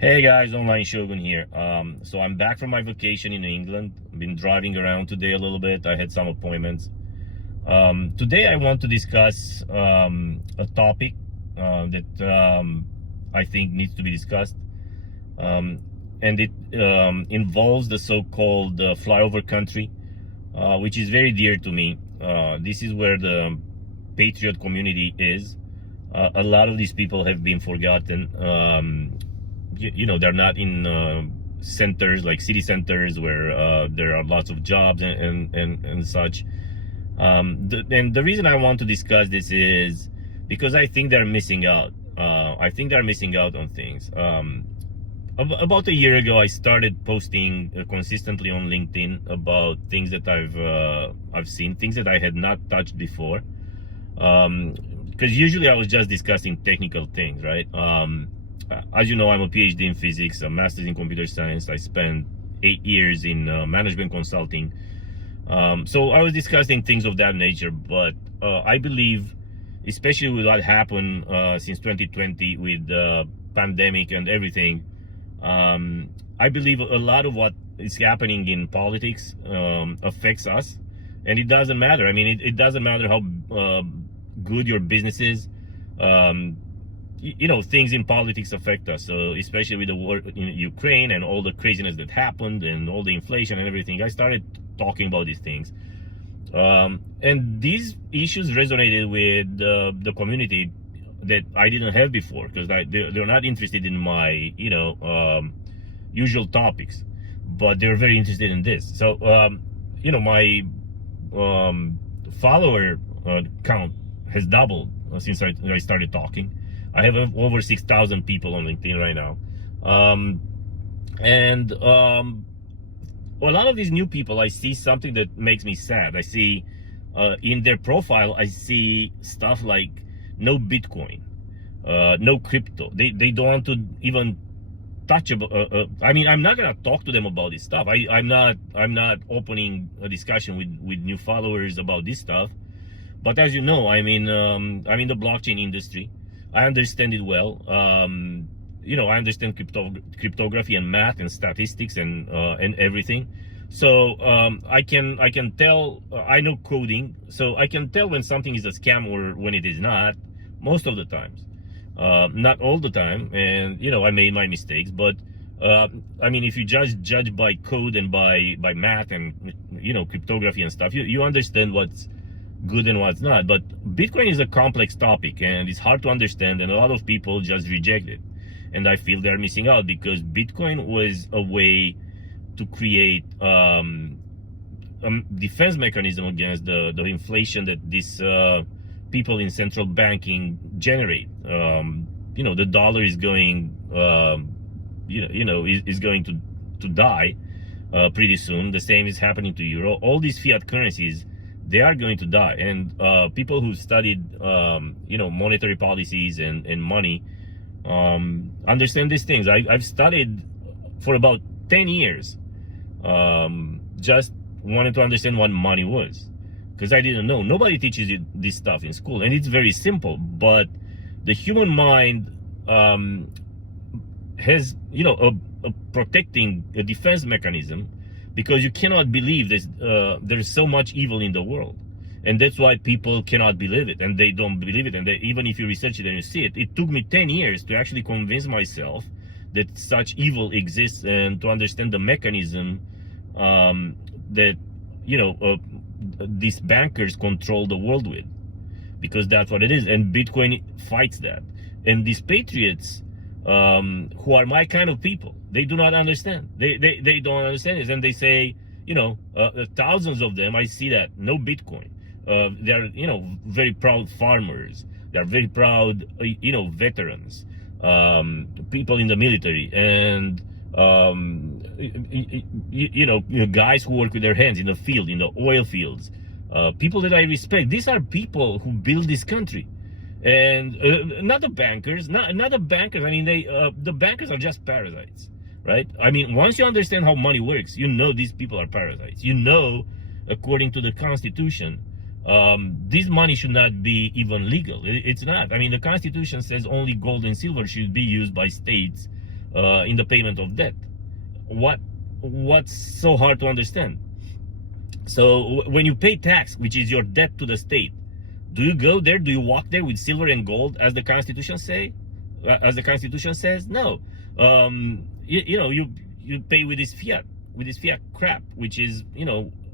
Hey guys, online Shogun here. So I'm back from my vacation in England. Been driving around today a little bit. I had some appointments. Today I want to discuss a topic that I think needs to be discussed, um, and it involves the so-called flyover country, which is very dear to me. This is where the patriot community is. A lot of these people have been forgotten. They're not in centers like city centers where there are lots of jobs and such. And the reason I want to discuss this is because I think they're missing out. I think they're missing out on things. About a year ago, I started posting consistently on LinkedIn about things that I've seen, things that I had not touched before. Because usually I was just discussing technical things, right? As you know, I'm a PhD in physics, a master's in computer science. I spent 8 years in management consulting. So I was discussing things of that nature, but I believe, especially with what happened since 2020 with the pandemic and everything, I believe a lot of what is happening in politics affects us, and it doesn't matter. I mean, it doesn't matter how good your business is. Things in politics affect us. So especially with the war in Ukraine and all the craziness that happened and all the inflation and everything, I started talking about these things. And these issues resonated with the community that I didn't have before, because they're not interested in my, usual topics, but they're very interested in this. So, my follower count has doubled since I started talking. I have over 6,000 people on LinkedIn right now. A lot of these new people, I see something that makes me sad. I see in their profile, I see stuff like no Bitcoin, no crypto. They don't want to even touch about. I mean, I'm not gonna talk to them about this stuff. I'm not opening a discussion with new followers about this stuff. But as you know, I'm in the blockchain industry. I understand it well. I understand cryptography and math and statistics and everything. So I can tell. I know coding, so I can tell when something is a scam or when it is not. Most of the times, not all the time. And I made my mistakes, but I mean, if you just judge by code and by math and cryptography and stuff, you understand what's good and what's not. But Bitcoin is a complex topic and it's hard to understand, and a lot of people just reject it, and I feel they're missing out, because Bitcoin was a way to create a defense mechanism against the inflation that these people in central banking generate. The dollar is going is going to die pretty soon. The same is happening to euro. All these fiat currencies, they are going to die. And people who studied, monetary policies and money understand these things. I've studied for about 10 years, just wanted to understand what money was, because I didn't know. Nobody teaches you this stuff in school, and it's very simple. But the human mind has, a protecting a defense mechanism, because you cannot believe there's so much evil in the world, and that's why people cannot believe it, and they don't believe it. And even if you research it and you see it, it took me 10 years to actually convince myself that such evil exists, and to understand the mechanism that these bankers control the world with, because that's what it is. And Bitcoin fights that. And these patriots, who are my kind of people, they do not understand. They don't understand it, and they say, thousands of them. I see that no Bitcoin. They're very proud farmers. They're very proud veterans, people in the military, and guys who work with their hands in the field, in the oil fields. People that I respect. These are people who build this country. And not the bankers, not the bankers. I mean, the bankers are just parasites, right? I mean, once you understand how money works, these people are parasites. According to the Constitution, this money should not be even legal. It's not. I mean, the Constitution says only gold and silver should be used by states in the payment of debt. What's so hard to understand? So when you pay tax, which is your debt to the state, do you go there? Do you walk there with silver and gold, as the Constitution says? No. You pay with this fiat crap, which is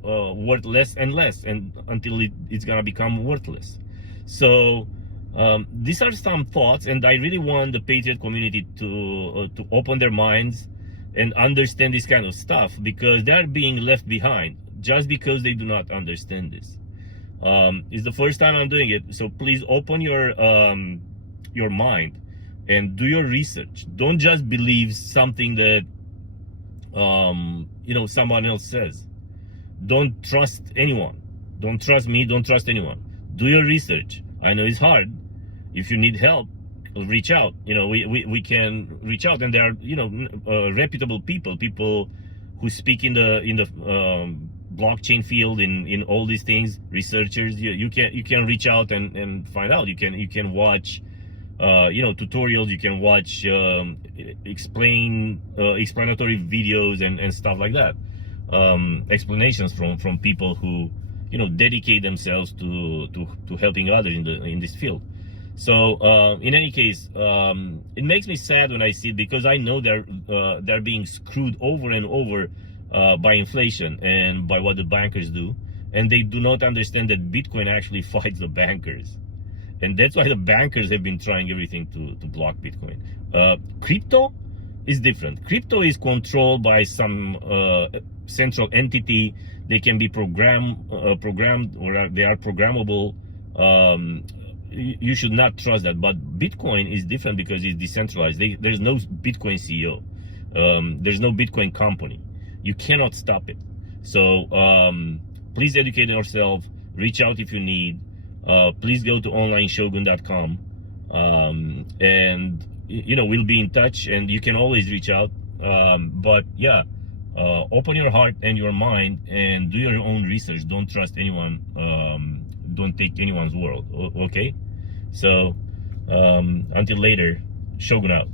worth less and less, and until it's gonna become worthless. So these are some thoughts, and I really want the Patriot community to open their minds and understand this kind of stuff, because they're being left behind just because they do not understand this. It's the first time I'm doing it, so please open your mind and do your research. Don't just believe something that someone else says. Don't trust anyone. Don't trust me. Don't trust anyone. Do your research. I know it's hard. If you need help, reach out. We can reach out, and there are reputable people who speak in the blockchain field, in all these things, researchers. You can reach out and find out. You can watch tutorials. You can watch explanatory videos and stuff like that. Explanations from people who dedicate themselves to helping others in this field. So in any case, it makes me sad when I see it, because I know they're being screwed over and over by inflation and by what the bankers do, and they do not understand that Bitcoin actually fights the bankers, and that's why the bankers have been trying everything to block Bitcoin. Crypto is different. Crypto is controlled by some central entity. They can be programmed, or they are programmable. You should not trust that. But Bitcoin is different because it's decentralized. There's no Bitcoin CEO. There's no Bitcoin company. You cannot stop it. So please educate yourself. Reach out if you need. Please go to onlineshogun.com, and we'll be in touch, and you can always reach out. But yeah, open your heart and your mind and do your own research. Don't trust anyone. Don't take anyone's word. Okay? So until later, Shogun out.